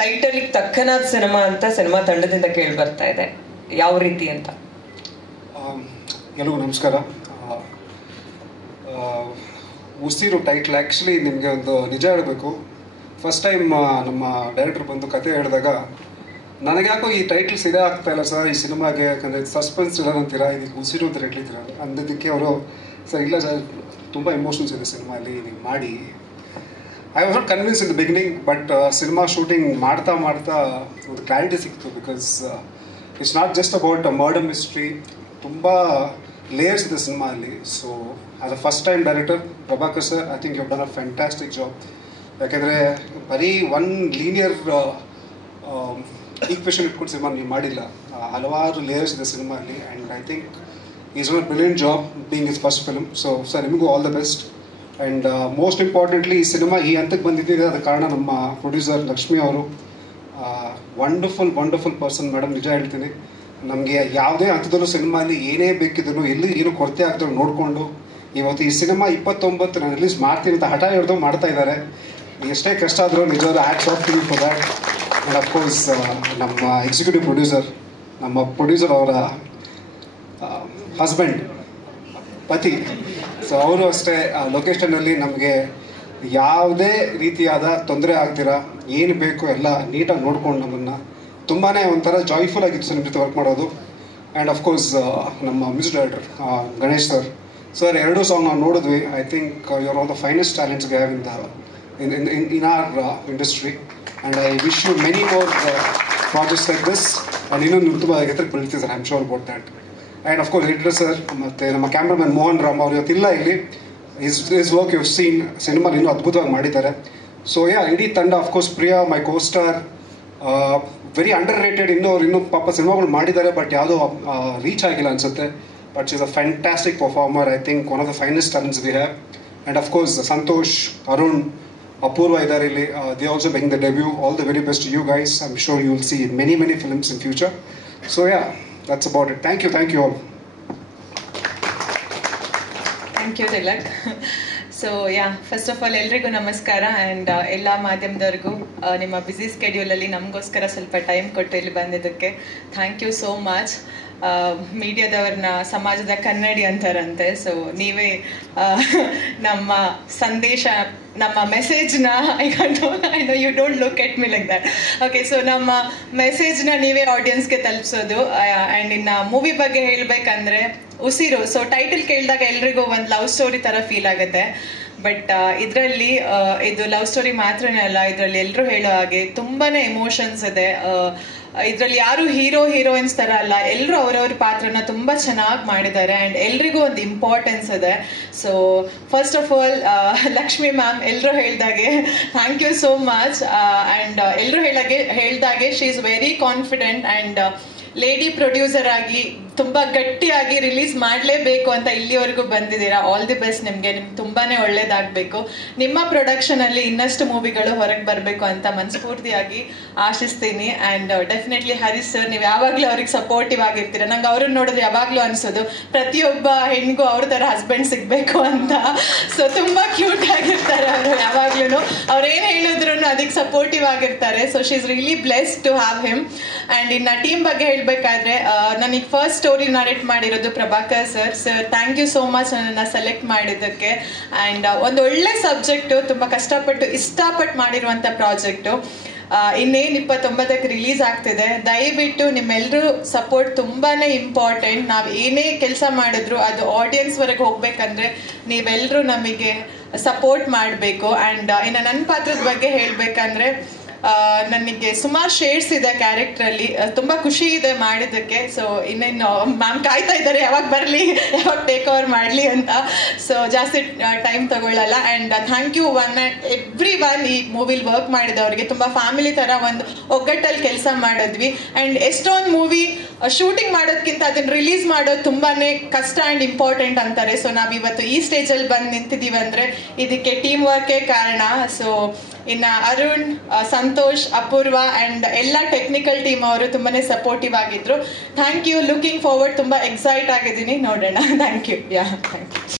ಟೈಟಲಿಗೆ ತಕ್ಕನಾದ ಸಿನಿಮಾ ಅಂತ ಸಿನಿಮಾ ತಂಡದಿಂದ ಕೇಳಿ ಬರ್ತಾ ಇದೆ, ಯಾವ ರೀತಿ ಅಂತ? ಎಲ್ಲರಿಗೂ ನಮಸ್ಕಾರ. ಉಸಿರು ಟೈಟ್ಲ್ ಆ್ಯಕ್ಚುಲಿ ನಿಮಗೆ ಒಂದು ನಿಜ ಹೇಳಬೇಕು. ಫಸ್ಟ್ ಟೈಮ್ ನಮ್ಮ ಡೈರೆಕ್ಟರ್ ಬಂದು ಕತೆ ಹೇಳಿದಾಗ ನನಗ್ಯಾಕೋ ಈ ಟೈಟ್ಲ್ ಸಿಗಾ ಆಗ್ತಾ ಇಲ್ಲ ಸರ್ ಈ ಸಿನಿಮಾಗೆ, ಯಾಕಂದರೆ ಸಸ್ಪೆನ್ಸ್ ಇಲ್ಲ ಅಂತೀರಾ, ಇದಕ್ಕೆ ಉಸಿರು ಅಂತ ಹೇಳ್ತಿದ್ದೀರ ಅಂದಿದ್ದಕ್ಕೆ ಅವರು ಸರ್ ಇಲ್ಲ ಸರ್ ತುಂಬ ಎಮೋಷನ್ಸ್ ಇದೆ ಸಿನಿಮಾಲಿ, ನೀವು ಮಾಡಿ. I was not convince in the beginning, but cinema shooting ಮಾಡ್ತಾ ಮಾಡ್ತಾ ಒಂದು ಕ್ಲಾರಿಟಿ ಸಿಕ್ತು. Because it's not just about a murder mystery, ತುಂಬ ಲೇಯರ್ಸ್ ಇದೆ ಸಿನಿಮಾ ಅಲ್ಲಿ. So as a first time director Prabhakar sir, I think you have done a fantastic job. ಯಾಕೆಂದರೆ ಬರೀ one linear equation ಇಟ್ಕೊಂಡು ಸಿನಿಮಾ ನೀವು ಮಾಡಿಲ್ಲ, ಹಲವಾರು ಲೇಯರ್ಸ್ ಇದೆ ಸಿನಿಮಾ ಅಲ್ಲಿ. And I think is a brilliant job being is first film. So sir ನಿಮಗೂ all the best. And most importantly ಈ ಸಿನಿಮಾ ಈ ಹಂತಕ್ಕೆ ಬಂದಿದ್ದಿದೆ ಅದಕ್ಕೆ ಕಾರಣ ನಮ್ಮ ಪ್ರೊಡ್ಯೂಸರ್ ಲಕ್ಷ್ಮಿ ಅವರು. ವಂಡರ್ಫುಲ್ ಪರ್ಸನ್ ಮೇಡಮ್, ನಿಜ ಹೇಳ್ತೀನಿ. ನಮಗೆ ಯಾವುದೇ ಹಂತದಲ್ಲೂ ಸಿನಿಮಾಲಿ ಏನೇ ಬೇಕಿದ್ರು ಎಲ್ಲಿ ಏನು ಕೊರತೆ ಆಗ್ತಾರೋ ನೋಡಿಕೊಂಡು ಇವತ್ತು ಈ ಸಿನಿಮಾ 29 ನಾನು ರಿಲೀಸ್ ಮಾಡ್ತೀನಿ ಅಂತ ಹಠ ಹಿಡಿದು ಮಾಡ್ತಾ ಇದ್ದಾರೆ. ಎಷ್ಟೇ ಕಷ್ಟ ಆದರೂ ನಿಜವಾದ hats off to you for that. And of course ನಮ್ಮ ಎಕ್ಸಿಕ್ಯೂಟಿವ್ ಪ್ರೊಡ್ಯೂಸರ್, ನಮ್ಮ ಪ್ರೊಡ್ಯೂಸರ್ ಅವರ ಹಸ್ಬೆಂಡ್, ಪತಿ. ಸೊ ಅವರು ಅಷ್ಟೇ ಲೊಕೇಶನಲ್ಲಿ ನಮಗೆ ಯಾವುದೇ ರೀತಿಯಾದ ತೊಂದರೆ ಆಗ್ತೀರಾ, ಏನು ಬೇಕು ಎಲ್ಲ ನೀಟಾಗಿ ನೋಡ್ಕೊಂಡು ನಮ್ಮನ್ನು ತುಂಬಾ ಒಂಥರ ಜಾಯ್ಫುಲ್ ಆಗಿತ್ತು ಸರ್ ನಿಮ್ಮ ಜೊತೆ ವರ್ಕ್ ಮಾಡೋದು. ಆ್ಯಂಡ್ ಅಫ್ಕೋರ್ಸ್ ನಮ್ಮ music director Ganesh sir 2 song ನಾವು ನೋಡಿದ್ವಿ. I think your all the finest talents we have in our industry. And I wish you many more projects like this. And ಇನ್ನೊಂದು ತುಂಬ ಎತ್ತರಕ್ಕೆ ಬೆಳಿತೀವಿ sir, I am sure about that. And of course editor sir ಮತ್ತು ನಮ್ಮ cameraman Mohan Ram ಅವರು ಇವತ್ತಿಲ್ಲ ಇಲ್ಲಿ. His work you seen ಸಿನಿಮಾಲಿ ಇನ್ನೂ ಅದ್ಭುತವಾಗಿ ಮಾಡಿದ್ದಾರೆ. ಸೊ ಇಡೀ ತಂಡ, of course Priya my costar, very underrated. ಇನ್ನೂ ಪಾಪ ಸಿನಿಮಾಗಳು ಮಾಡಿದ್ದಾರೆ, ಬಟ್ ಯಾವುದೋ ರೀಚ್ ಆಗಿಲ್ಲ ಅನಿಸುತ್ತೆ. But she is a fantastic performer. I think one of the finest talents we have. And of course Santosh, Arun, Apoorva ಇದ್ದಾರೆ ಇಲ್ಲಿ. They also being the debut. All the very best you guys. I am sure you will see many films in future. So that's about it. Thank you all. Thank you Tilak. So first of all ಎಲ್ರಿಗೂ ನಮಸ್ಕಾರ. And ಎಲ್ಲ ಮಾಧ್ಯಮದವ್ರಿಗೂ ನಿಮ್ಮ busy ಸ್ಕೆಡ್ಯೂಲಲ್ಲಿ ನಮಗೋಸ್ಕರ ಸ್ವಲ್ಪ time ಕೊಟ್ಟು ಇಲ್ಲಿ ಬಂದಿದ್ದಕ್ಕೆ thank you so much. ಮೀಡಿಯಾದವ್ರನ್ನ ಸಮಾಜದ ಕನ್ನಡಿ ಅಂತಾರಂತೆ. ಸೊ ನೀವೇ ನಮ್ಮ ಸಂದೇಶ, ನಮ್ಮ ಮೆಸೇಜ್ನ I know you don't look at me like that. Okay, so ನಮ್ಮ ಮೆಸೇಜ್ನ ನೀವೇ ಆಡಿಯನ್ಸ್ಗೆ ತಲುಪಿಸೋದು. ಆ್ಯಂಡ್ ಇನ್ನು ಮೂವಿ ಬಗ್ಗೆ ಹೇಳಬೇಕಂದ್ರೆ ಉಸಿರು. ಸೊ ಟೈಟಲ್ ಕೇಳಿದಾಗ ಎಲ್ರಿಗೂ ಒಂದು ಲವ್ ಸ್ಟೋರಿ ಥರ ಫೀಲ್ ಆಗುತ್ತೆ. ಬಟ್ ಇದರಲ್ಲಿ ಇದು ಲವ್ ಸ್ಟೋರಿ ಮಾತ್ರನೇ ಅಲ್ಲ, ಇದರಲ್ಲಿ ಎಲ್ಲರೂ ಹೇಳೋ ಹಾಗೆ ತುಂಬಾ ಎಮೋಷನ್ಸ್ ಇದೆ. ಇದರಲ್ಲಿ ಯಾರು ಹೀರೋಯಿನ್ಸ್ ಥರ ಅಲ್ಲ, ಎಲ್ಲರೂ ಅವರವ್ರ ಪಾತ್ರನ ತುಂಬ ಚೆನ್ನಾಗಿ ಮಾಡಿದ್ದಾರೆ. ಆ್ಯಂಡ್ ಎಲ್ರಿಗೂ ಒಂದು ಇಂಪಾರ್ಟೆನ್ಸ್ ಇದೆ. So first of all Lakshmi ma'am ಎಲ್ಲರೂ ಹೇಳ್ದಾಗೆ thank you so much. And ಎಲ್ಲರೂ ಹೇಳ್ದಾಗೆ she is very confident and lady producer ಆಗಿ ತುಂಬ ಗಟ್ಟಿಯಾಗಿ ರಿಲೀಸ್ ಮಾಡಲೇಬೇಕು ಅಂತ ಇಲ್ಲಿವರೆಗೂ ಬಂದಿದ್ದೀರಾ. ಆಲ್ ದಿ ಬೆಸ್ಟ್ ನಿಮಗೆ ತುಂಬಾ ಒಳ್ಳೇದಾಗಬೇಕು. ನಿಮ್ಮ ಪ್ರೊಡಕ್ಷನಲ್ಲಿ ಇನ್ನಷ್ಟು ಮೂವಿಗಳು ಹೊರಗೆ ಬರಬೇಕು ಅಂತ ಮನಸ್ಫೂರ್ತಿಯಾಗಿ ಆಶಿಸ್ತೀನಿ. ಆ್ಯಂಡ್ ಡೆಫಿನೆಟ್ಲಿ ಹರೀಶ್ ಸರ್, ನೀವು ಯಾವಾಗಲೂ ಅವ್ರಿಗೆ ಸಪೋರ್ಟಿವ್ ಆಗಿರ್ತೀರ. ನಂಗೆ ಅವ್ರನ್ನ ನೋಡಿದ್ರೆ ಯಾವಾಗಲೂ ಅನಿಸೋದು ಪ್ರತಿಯೊಬ್ಬ ಹೆಣ್ಣಿಗೂ ಅವ್ರ ಥರ ಹಸ್ಬೆಂಡ್ ಸಿಗಬೇಕು ಅಂತ. ಸೊ ತುಂಬ ಕ್ಯೂಟ್ ಆಗಿರ್ತಾರೆ ಅವರು, ಯಾವಾಗ್ಲೂ ಅವ್ರೇನು ಹೇಳಿದ್ರು ಅದಕ್ಕೆ ಸಪೋರ್ಟಿವ್ ಆಗಿರ್ತಾರೆ. So she is really blessed to have him. And ಇನ್ನು ಟೀಮ್ ಬಗ್ಗೆ ಹೇಳಬೇಕಾದ್ರೆ ನನಗೆ ಫಸ್ಟ್ ಸ್ಟೋರಿ ನರೇಟ್ ಮಾಡಿರೋದು Prabhakar sir thank you so much ನನ್ನನ್ನು ಸೆಲೆಕ್ಟ್ ಮಾಡಿದ್ದಕ್ಕೆ. ಆ್ಯಂಡ್ ಒಂದು ಒಳ್ಳೆ ಸಬ್ಜೆಕ್ಟು, ತುಂಬ ಕಷ್ಟಪಟ್ಟು ಇಷ್ಟಪಟ್ಟು ಮಾಡಿರುವಂಥ ಪ್ರಾಜೆಕ್ಟು. ಇನ್ನೇನು 29ಕ್ಕೆ ರಿಲೀಸ್ ಆಗ್ತಿದೆ. ದಯವಿಟ್ಟು ನಿಮ್ಮೆಲ್ಲರೂ ಸಪೋರ್ಟ್ ತುಂಬಾ ಇಂಪಾರ್ಟೆಂಟ್. ನಾವು ಏನೇ ಕೆಲಸ ಮಾಡಿದ್ರು ಅದು ಆಡಿಯನ್ಸ್ವರೆಗೆ ಹೋಗ್ಬೇಕಂದ್ರೆ ನೀವೆಲ್ಲರೂ ನಮಗೆ ಸಪೋರ್ಟ್ ಮಾಡಬೇಕು. ಆ್ಯಂಡ್ ಇನ್ನು ನನ್ನ ಪಾತ್ರದ ಬಗ್ಗೆ ಹೇಳಬೇಕಂದ್ರೆ ನನಗೆ ಸುಮಾರು ಶೇಡ್ಸ್ ಇದೆ ಕ್ಯಾರೆಕ್ಟ್ರಲ್ಲಿ. ತುಂಬ ಖುಷಿ ಇದೆ ಮಾಡಿದ್ದಕ್ಕೆ. ಸೊ ಇನ್ನೇನು ಮ್ಯಾಮ್ ಕಾಯ್ತಾ ಇದ್ದಾರೆ ಯಾವಾಗ ಬರಲಿ, ಯಾವಾಗ ಟೇಕ್ ಓವರ್ ಮಾಡಲಿ ಅಂತ. ಸೊ ಜಾಸ್ತಿ ಟೈಮ್ ತಗೊಳ್ಳಲ್ಲ. And thank you everyone ಈ ಮೂವಿಲಿ ವರ್ಕ್ ಮಾಡಿದವ್ರಿಗೆ. ತುಂಬ ಫ್ಯಾಮಿಲಿ ಥರ ಒಂದು ಒಗ್ಗಟ್ಟಲ್ಲಿ ಕೆಲಸ ಮಾಡಿದ್ವಿ. ಆ್ಯಂಡ್ ಎಷ್ಟೊಂದು ಮೂವಿ ಶೂಟಿಂಗ್ ಮಾಡೋದಕ್ಕಿಂತ ಅದನ್ನು ರಿಲೀಸ್ ಮಾಡೋದು ತುಂಬಾ ಕಷ್ಟ ಆ್ಯಂಡ್ ಇಂಪಾರ್ಟೆಂಟ್ ಅಂತಾರೆ. ಸೊ ನಾವಿವತ್ತು ಈ ಸ್ಟೇಜಲ್ಲಿ ಬಂದು ನಿಂತಿದ್ದೀವಿ ಅಂದರೆ ಇದಕ್ಕೆ ಟೀಮ್ ವರ್ಕೇ ಕಾರಣ. ಸೊ ಇನ್ನು ಅರುಣ್, ಸಂತೋಷ್, ಅಪೂರ್ವ ಆ್ಯಂಡ್ ಎಲ್ಲ ಟೆಕ್ನಿಕಲ್ ಟೀಮ್ ಅವರು ತುಂಬಾ ಸಪೋರ್ಟಿವ್ ಆಗಿದ್ರು. Thank you. Looking forward. ತುಂಬ ಎಕ್ಸೈಟ್ ಆಗಿದ್ದೀನಿ, ನೋಡೋಣ. Thank you. Thank you.